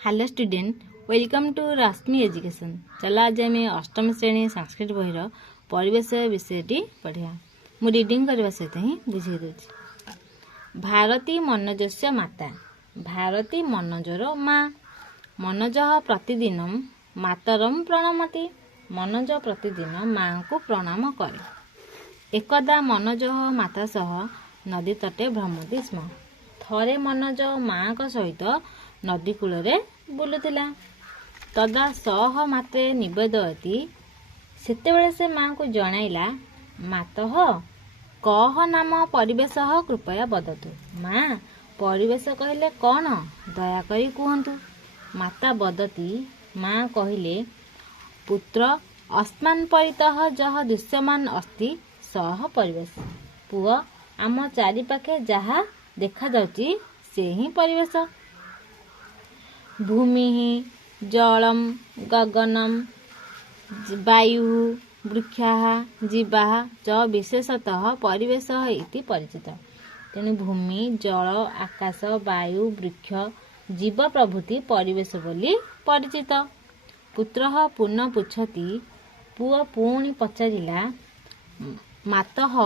Hello student, welcome to Rashmi education. चलो आज आम अष्टम श्रेणी संस्कृत बहिर परिवेश विषयटी पढ़ा। मु रीडिंग करने सहित ही बुझे दूसरी। भारती मनोजस्य माता, भारती मनोजर माँ। मनोज प्रतिदिन मातरम प्रणमति, मनोज प्रतिदिन माँ को प्रणाम करे। एकदा मनोज माता सह नदी तटे भ्रमति स्म। थरे मनोज माँ सहित नदी कूल बुलूला। तदा सह मात्रे निवेदयति, सेतेबेले से माँ को जणाइला, मातः कह नाम परिवेश कृपया वदतु। माँ, परिवेश कहले कौन, दयाकरी कहतु। माता वदती, माँ कहले, पुत्र अस्मान् परितः जह दृश्यमान अस्ति सह परिवेश। पुआ, आम चारिपाखे जहा देखा जाउची से ही परिवेश। भूमि जलम गगनम वायु वृक्षा जीवा च विशेषतः परिवेश इति परिचित। तेणु भूमि जल आकाश वायु वृक्ष जीव प्रभृति परिवेश बोली परिचित। पुत्र पुनः पुछति, पुओ पुणी पचारिला, मातः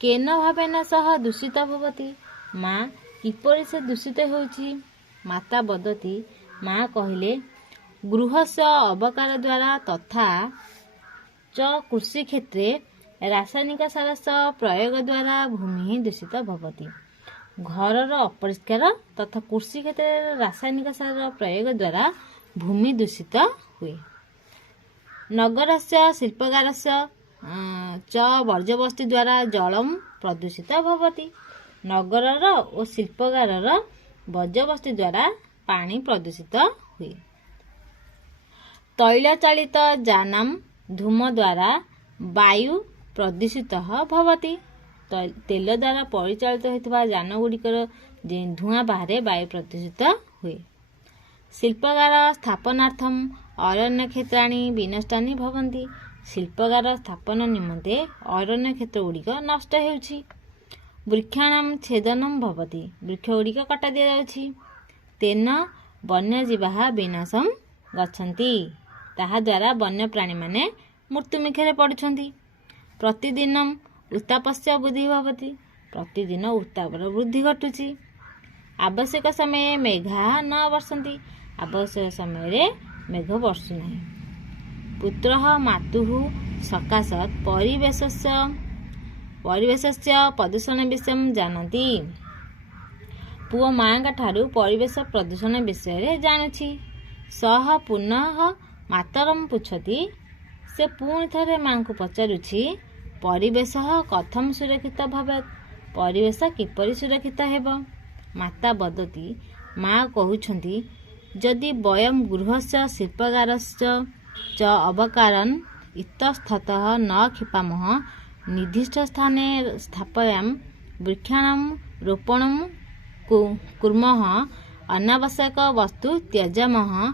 केन भावेन सह दूषित भवति। माँ, किपरि से दूषित होउछि। माता वदति, माँ कहले, गृहस्य अवकार द्वारा तथा च कृषि क्षेत्रे रासायनिक सारस्य प्रयोग द्वारा भूमि दूषित भवति। घरर अपरिष्कार तथा कृषि क्षेत्र रासायनिक सार प्रयोग द्वारा भूमि दूषित हुए। नगरस्य शिल्पकारस्य च वर्ज्यवस्तु द्वारा जलम प्रदूषित भवति। नगरर और शिल्पकारर वर्ज्यवस्तु द्वारा पानी प्रदूषित हुए। तैल चालित जानम धूम द्वारा वायु प्रदूषित भवति। तेल द्वारा परिचालित होता जान गुड़िकर धूआं बाहर वायु प्रदूषित हुए। शिल्पकार स्थापनार्थम अरण्य क्षेत्राणि विनष्टानि भवन्ति। शिल्पकार स्थापन निमंते अरण्य क्षेत्र गुड़िक नष्ट होउछि। वृक्षाणाम छेदनम भवति, वृक्ष गुड़िक कटा दिया जाउछि। तेन वन्यजीवा विनाशम गच्छन्ति, ताहा द्वारा वन्य प्राणी माने मृत्यु मुखेरे पड़ुछन्ति। प्रतिदिनम उत्तापस्य वृद्धि भवति, प्रतिदिन उत्तापर वृद्धि घटुछि। आवश्यक समय मेघा न वर्षन्ति, आवश्यक समय मेघ वर्षु नाही। पुत्रः मातुः सकाशात् परिवेशस्य प्रदूषण विषय जानति। पुओ माँ ठारू परिवेश प्रदूषण विषय जानुछि। सह पुनः मातरम पुछति, से पुणी थरे माँ को पचारुछि, परिवेश कथम सुरक्षित भवेत्, परिवेश किपरि सुरक्षित हेब। माता वदति, माँ कहउछन्ति, यदि वयं गृहस्य शिल्पकारस्य च अवकारन् इतस्ततः न क्षिपामः, निर्दिष्ट स्थाने स्थापयाम, वृक्षाणां रोपणं कुर्मः, अनावश्यक वस्तु त्यजामः,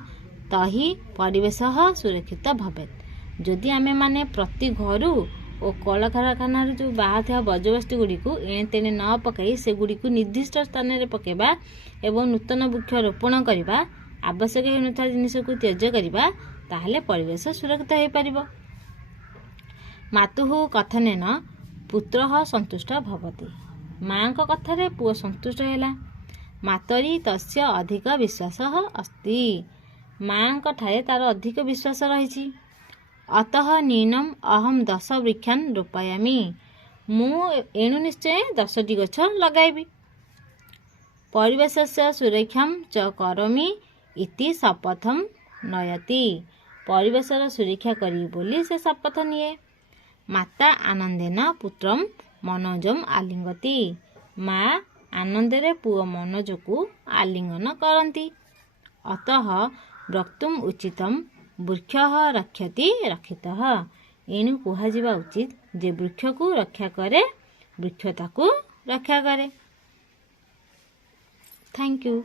तहि परिवेश सुरक्षित भवेत्। जदि आमे माने प्रति घरु और कल कारखाना जो बाहर था वर्ज्यवस्तु गुड़ी को एणे तेणे न पकई से गुड़ी को निर्दिष्ट स्थान में पकेबा एवं नूतन वृक्ष रोपण करबा, आवश्यक होनुथा जिनिस को त्यज करबा, ताहले परिवेश सुरक्षित हो पारिबो। मातुः कथनेन पुत्रः सन्तुष्ट भवति। माँ को कथारे पुओ सन्तुष्ट होला। मातरी तस्य अधिक विश्वास अस्ति, माँ को ठारे तार अधिक विश्वास रही। अतः न्यूनम अहम 10 वृक्षान् रोपयामि, मु एणु निश्चय 10टी गछ लगाइबि। परिवेशस्य सुरक्षां च करोमि इति शपथं नयति, परिवेशर सुरक्षा करी बोली से शपथ निये। माता आनंदेन पुत्रम मनोजम आलिंगति, माँ आनंदरे पुओ मनोज को आलिंगन करती। अतः वक्तुम उचितम वृक्षः रक्षति रक्षितः, एणु कुहाजिबा उचित जे वृक्ष को रक्षा करे वृक्ष ताकू रक्षा करे। Thank you.